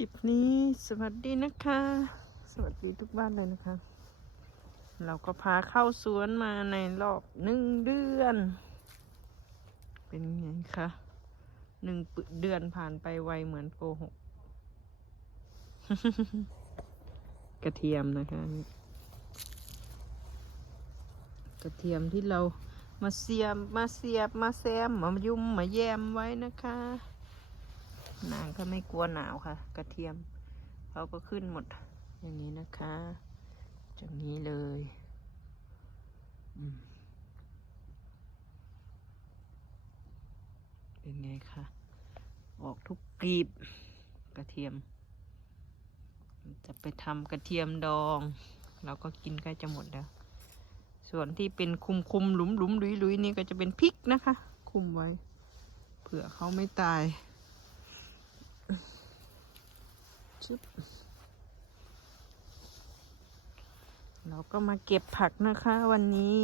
คลิปนี้สวัสดีนะคะ สวัสดีทุกบ้านเลยนะคะ เราก็พาเข้าสวนมาในรอบหนึ่งเดือน เป็นไงคะหนึ่งเดือนผ่านไปไวเหมือนโกหก กระเทียมนะคะ กระเทียมที่เรามาเสียบมาเสียบมาแซมมายุ่มมาแยมไว้นะคะ นางก็ไม่กลัวหนาวค่ะ กระเทียมเขาก็ขึ้นหมด อย่างนี้นะคะจากนี้เลยเป็นไงคะออกทุกกลีบกระเทียม จะไปทำกระเทียมดอง เราก็กินใกล้จะหมดแล้ว ส่วนที่เป็นคุมคุมหลุมหลุมลุยลุยนี่ก็จะเป็นพริกนะคะ คุมไว้เผื่อเขาไม่ตาย ชึบเราก็มาเก็บผักนะคะวันนี้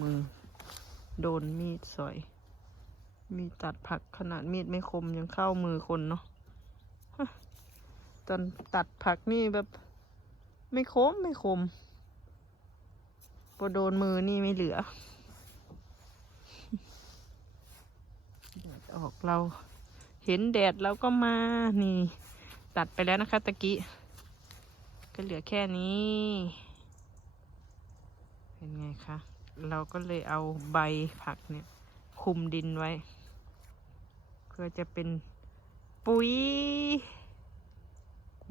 มือโดนมีดสอย มีตัดผักขนาดมีดไม่คมยังเข้ามือคนเนาะตอนตัดผักนี่แบบ ไม่คมไม่คมพอโดนมือนี่ไม่เหลือออกเรา ห็นแดดเราก็มา นี่ ตัดไปแล้วนะคะตะกี้ ก็เหลือแค่นี้ เป็นไงคะ เราก็เลยเอาใบผักเนี่ยคุมดินไว้ เพื่อจะเป็นปุ๋ย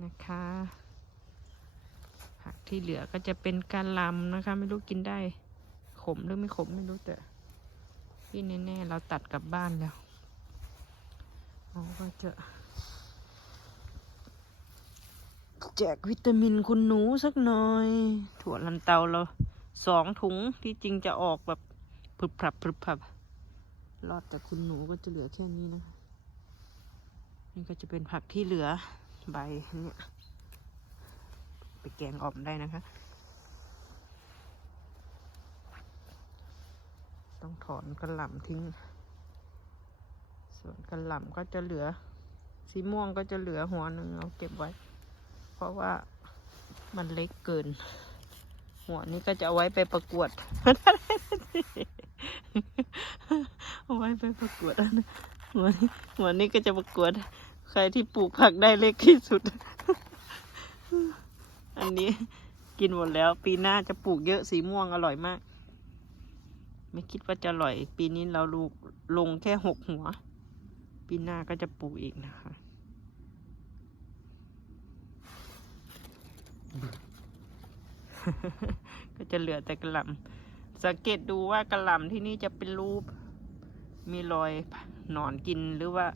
นะคะ ผักที่เหลือก็จะเป็นกะหล่ำนะคะ ไม่รู้กินได้ ขมหรือไม่ขมไม่รู้แต่ที่แน่ๆเราตัดกลับบ้านแล้ว เราก็จะแจกวิตามินคุณหนูสักหน่อย ถั่วลันเตาเราสองถุงที่จริงจะออกแบบพรึบพรับพรึบพรับรอดจากคุณหนูก็จะเหลือแค่นี้นะคะนี่ก็จะเป็นผักที่เหลือใบเนี่ยไปแกงอ่อมได้นะคะ ต้องถอนกระหล่ำทิ้ง ส่วนกระหล่ำก็จะเหลือ สีม่วงก็จะเหลือหัวหนึ่งเอาเก็บไว้ เพราะว่ามันเล็กเกิน หัวนี้ก็จะเอาไว้ไปประกวดเอาไว้ไปประกวดหัวนี้หัวนี้ก็จะประกวด ใครที่ปลูกผักได้เล็กที่สุด อันนี้กินหมดแล้ว ปีหน้าจะปลูกเยอะสีม่วงอร่อยมาก ไม่คิดว่าจะอร่อย ปีนี้เราลูกลงแค่หกหัว ปีหน้าก็จะปลูกอีกนะคะ ก็จะเหลือแต่กระหล่ำสังเกตดูว่ากระหล่ำที่นี่จะเป็นรูป มีรอยหนอนกินหรือว่า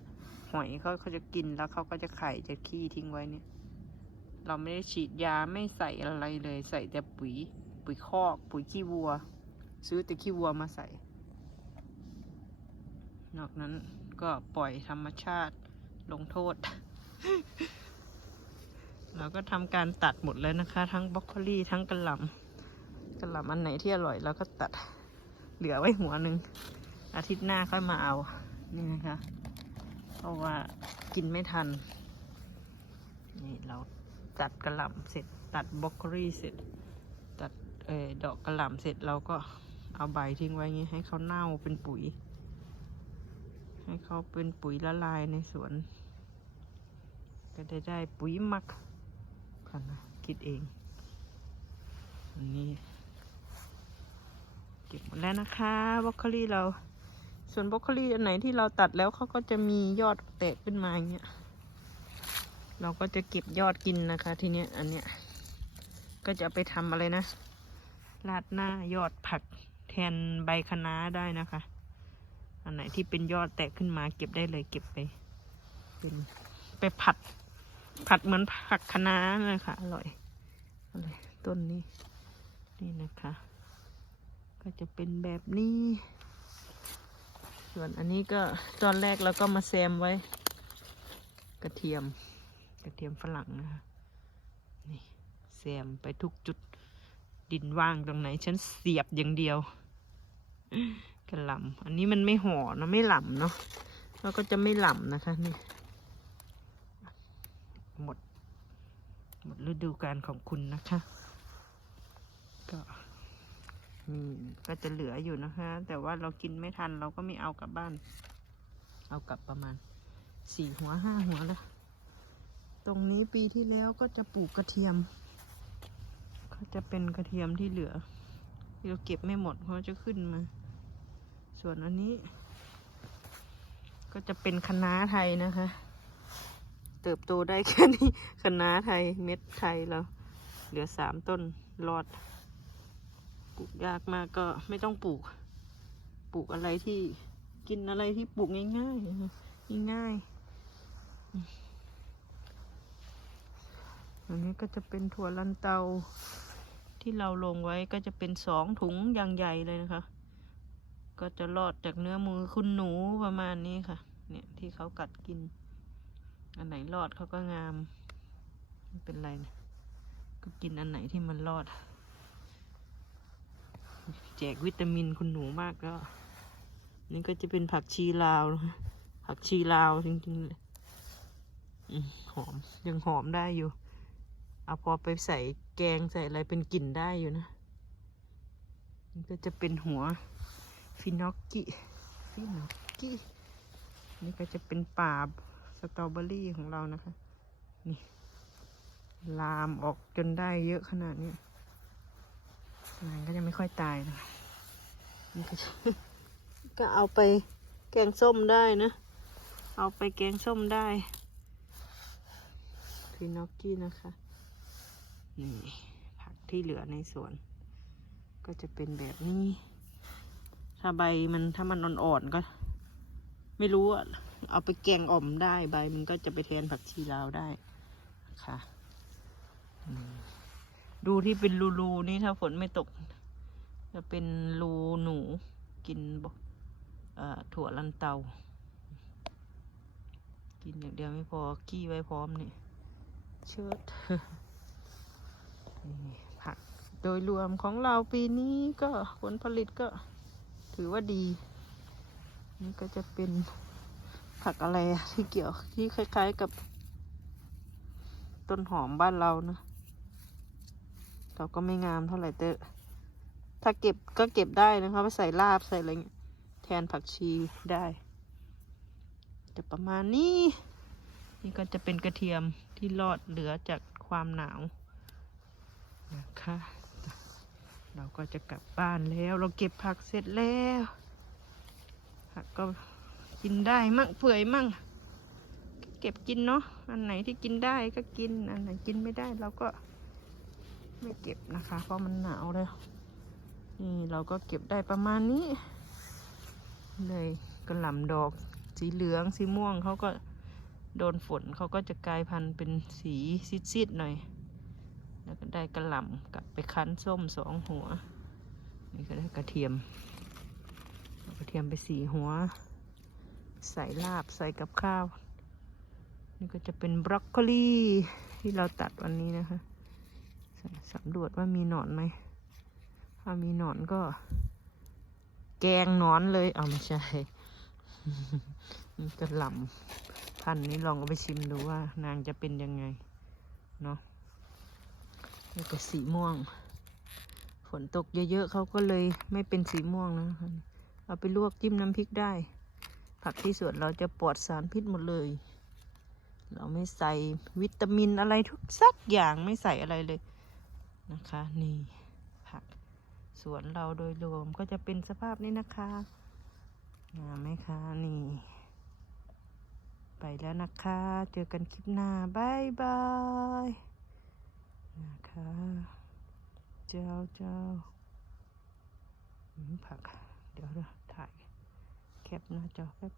หอยเขาเขาจะกินแล้วเขาก็จะไข่จะขี้ทิ้งไว้เนี่ย เราไม่ได้ฉีดยาไม่ใส่อะไรเลย ใส่แต่ปุ๋ย ปุ๋ยคอก ปุ๋ยขี้วัว ซื้อแต่ขี้วัวมาใส่ นอกนั้น ก็ปล่อยธรรมชาติลงโทษ เราก็ทำการตัดหมดแล้วนะคะ ทั้งบรอกโคลีทั้งกระหล่ำกระหล่ำอันไหนที่อร่อยเราก็ตัดเหลือไว้หัวหนึ่งอาทิตย์หน้าค่อยมาเอา นี่นะคะ เพราะว่ากินไม่ทัน นี่เราตัดกระหล่ำเสร็จ ตัดบรอกโคลีเสร็จ ตัดเออดอกกระหล่ำเสร็จเราก็เอาใบทิ้งไว้งี้ให้เขาเน่าเป็นปุ๋ย ให้เขาเป็นปุ๋ยละลายในสวน ก็ได้ได้ปุ๋ยหมักค่ะนะคิดเองอันนี้เก็บหมดแล้วนะคะบรอกโคลีเรา ส่วนบรอกโคลีอันไหนที่เราตัดแล้วเขาก็จะมียอดแตกขึ้นมาอย่างเงี้ยเราก็จะเก็บยอดกินนะคะ ทีเนี้ยอันเนี้ยก็จะไปทำอะไรนะราดหน้ายอดผักแทนใบคะน้าได้นะคะ ไหนที่เป็นยอดแตกขึ้นมาเก็บได้เลยเก็บไป เป็นไปผัด ผัดเหมือนผักคะน้าเลยค่ะ อร่อยอะไรต้นนี้ นี่นะคะ ก็จะเป็นแบบนี้ ส่วนอันนี้ก็ตอนแรกเราก็มาแซมไว้ กระเทียม กระเทียมฝรั่งนะคะนี่แซมไปทุกจุดดินว่างตรงไหน ฉันเสียบอย่างเดียว กระหล่ำอันนี้มันไม่ห่อเนะไม่หล่ำเนาะแล้วก็จะไม่หล่ำนะคะนี่หมด หมดฤดูกาลของคุณนะคะ ก็ก็จะเหลืออยู่นะคะ แต่ว่าเรากินไม่ทันเราก็ไม่เอากลับบ้าน เอากลับประมาณสี่หัวห้าหัวแล้วตรงนี้ปีที่แล้วก็จะปลูกกระเทียม ก็จะเป็นกระเทียมที่เหลือ ที่เราเก็บไม่หมดเขาจะขึ้นมา ส่วนอันนี้ ก็จะเป็นคณะไทยนะคะ เติบโตได้แค่นี้คณะไทยเม็ดไทยเราเหลือสามต้นรอด ปลูกยากมากก็ไม่ต้องปลูก ปลูกอะไรที่กินอะไรที่ปลูกง่ายๆนะคะง่ายๆอันนี้ก็จะเป็นถั่วลันเตาที่เราลงไว้ก็จะเป็นสองถุงอย่างใหญ่เลยนะคะ ก็จะรอดจากเนื้อมือคุณหนูประมาณนี้ค่ะ เนี่ยที่เขากัดกิน อันไหนรอดเขาก็งามไม่เป็นไรนะก็กินอันไหนที่มันรอด แจกวิตามินคุณหนูมากก็นี่ก็จะเป็นผักชีลาว ผักชีลาวจริงๆเลยหอมยังหอมได้อยู่ เอาพอไปใส่แกงใส่อะไรเป็นกลิ่นได้อยู่นะนี่ก็จะเป็นหัว ฟินอกกิฟินอกกินี่ก็จะเป็นป่าสตรอเบอรี่ของเรานะคะ นี่ ลามออกจนได้เยอะขนาดนี้มันก็จะไม่ค่อยตายนะนี่ก็จะก็เอาไปแกงส้มได้นะ เอาไปแกงส้มได้ฟินอกกี้นะคะนี่ผักที่เหลือในสวน ก็จะเป็นแบบนี้ ถ้าใบมันถ้ามันอ่อนๆก็ ไม่รู้อะเอาไปแกงอ่อมได้ใบมันก็จะไปแทนผักชีลาวได้ค่ะดูที่เป็นรูๆนี่ถ้าฝนไม่ตก จะเป็นรูหนูกินบถั่วลันเตา กินอย่างเดียวไม่พอกี้ไว้พร้อมนี่เชิดผักโดยรวมของเราปีนี้ก็ผลผลิตก็ ถือว่าดี นี่ก็จะเป็นผักอะไรที่เกี่ยวที่คล้าย ๆกับ ต้นหอมบ้านเรานะเราก็ไม่งามเท่าไหร่แต่ถ้าเก็บก็เก็บได้นะคะไปใส่ลาบใส่อะไรเงี้ยแทนผักชีได้จะประมาณนี้ นี่ก็จะเป็นกระเทียมที่รอดเหลือจากความหนาวนะคะ เราก็จะกลับบ้านแล้ว เราเก็บผักเสร็จแล้วผักก็กินได้มั่งเปื่อยมั่ง เก็บกินเนาะอันไหนที่กินได้ก็กินอันไหนกินไม่ได้เราก็ไม่เก็บนะคะ เพราะมันหนาวแล้วนี่เราก็เก็บได้ประมาณนี้เลยกระหล่ำดอกสีเหลืองสีม่วงเขาก็โดนฝนเขาก็จะกลายพันธุ์เป็นสีซีดๆหน่อย แล้วก็ได้กระหล่ำกับไปคั้นส้มสองหัว นี่ก็ได้กระเทียมกระเทียมไปสี่หัว ใส่ลาบใส่กับข้าว นี่ก็จะเป็นบรอกโคลีที่เราตัดวันนี้นะคะสำรวจว่ามีหนอนไหม ถ้ามีหนอนก็ แกงหนอนเลย เอาไม่ใช่กระหล่ำพันนี้ลองเอาไปชิมดูว่านางจะเป็นยังไง เนาะ นี่ก็สีม่วง ฝนตกเยอะๆเขาก็เลยไม่เป็นสีม่วงนะคะเอาไปลวกจิ้มน้ำพริกได้ ผักที่สวนเราจะปลอดสารพิษหมดเลย เราไม่ใส่วิตามินอะไรทุกสักอย่างไม่ใส่อะไรเลยนะคะ นี่ผักสวนเราโดยรวมก็จะเป็นสภาพนี้นะคะงามไหมคะนี่ ไปแล้วนะคะ เจอกันคลิปหน้าบายบาย นะคะ เจ้าเจ้าผัก เดี๋ยวเราถ่ายแคปหน้าจอแป๊บ